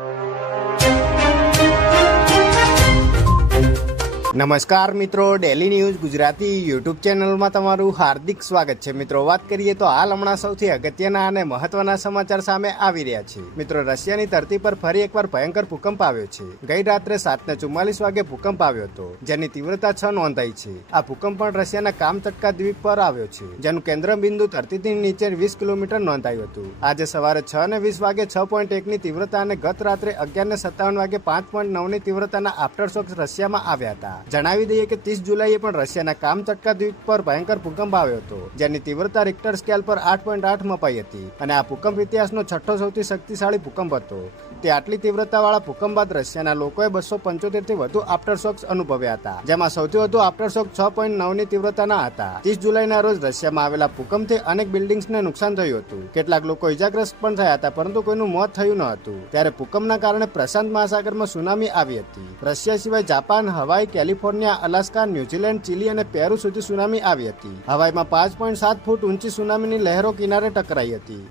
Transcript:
you. નમસ્કાર મિત્રો daily news Gujarati YouTube ચેનલમાં તમારું હાર્દિક સ્વાગત છે. મિત્રો, વાત કરીએ તો હાલ હમણાં સૌથી અગત્યના અને મહત્વના સમાચાર સામે આવી રહ્યા છે. મિત્રો, રશિયાની ધરતી પર ફરી એકવાર ભયંકર ભૂકંપ આવ્યો છે. ગઈ રાત્રે સાત ને ચુમ્માલીસ વાગે ભૂકંપ આવ્યો હતો, જેની તીવ્રતા છ નોંધાઈ છે. આ ભૂકંપ પણ રશિયાના કામચટકા દ્વીપ પર આવ્યો છે, જેનું કેન્દ્ર બિંદુ ધરતીથી નીચે વીસ કિલોમીટર નોંધાયું હતું. આજે સવારે છ ને વીસ વાગે છ પોઈન્ટ એકની તીવ્રતા અને ગત રાત્રે અગિયાર ને સત્તાવન વાગે પાંચ પોઈન્ટ નવની તીવ્રતાના આફ્ટર શોક્સ રશિયામાં આવ્યા હતા. જણાવી દઈએ કે ત્રીસ જુલાઈએ પણ રશિયાના કામચટકા દ્વીપ પર ભયંકર ભૂકંપ આવ્યો હતો, જેની તીવ્રતા રિક્ટર સ્કેલ પર આઠ પોઈન્ટ આઠ મપાઈ હતી. અને આ ભૂકંપ ઇતિહાસનો છઠ્ઠો સૌથી શક્તિશાળી ભૂકંપ હતો. તે આટલી તીવ્રતાવાળા ભૂકંપ બાદ રશિયાના લોકોએ બસો પંચોતેરથી વધુ વધુ આફ્ટરશોક્સ અનુભવ્યા હતા, જેમાં સૌથી વધુ આફ્ટરશોક છ પોઈન્ટ નવની તીવ્રતાના હતા. ત્રીસ જુલાઈના રોજ રશિયામાં આવેલા ભૂકંપથી અનેક બિલ્ડિંગ્સને નુકસાન થયું હતું. કેટલાક લોકો ઇજાગ્રસ્ત પણ થયા હતા, પરંતુ કોઈનું મોત થયું ન હતું. ત્યારે ભૂકંપના કારણે પ્રશાંત મહાસાગરમાં સુનામી આવી હતી. રશિયા સિવાય Japan, Hawaii California, Alaska, New Zealand, Chile અને પેરુ સુધી સુનામી આવી હતી. હવાઈમાં પાંચ પોઈન્ટ સાત ફૂટ ઊંચી સુનામીની લહેરો કિનારે ટકરાઈ હતી.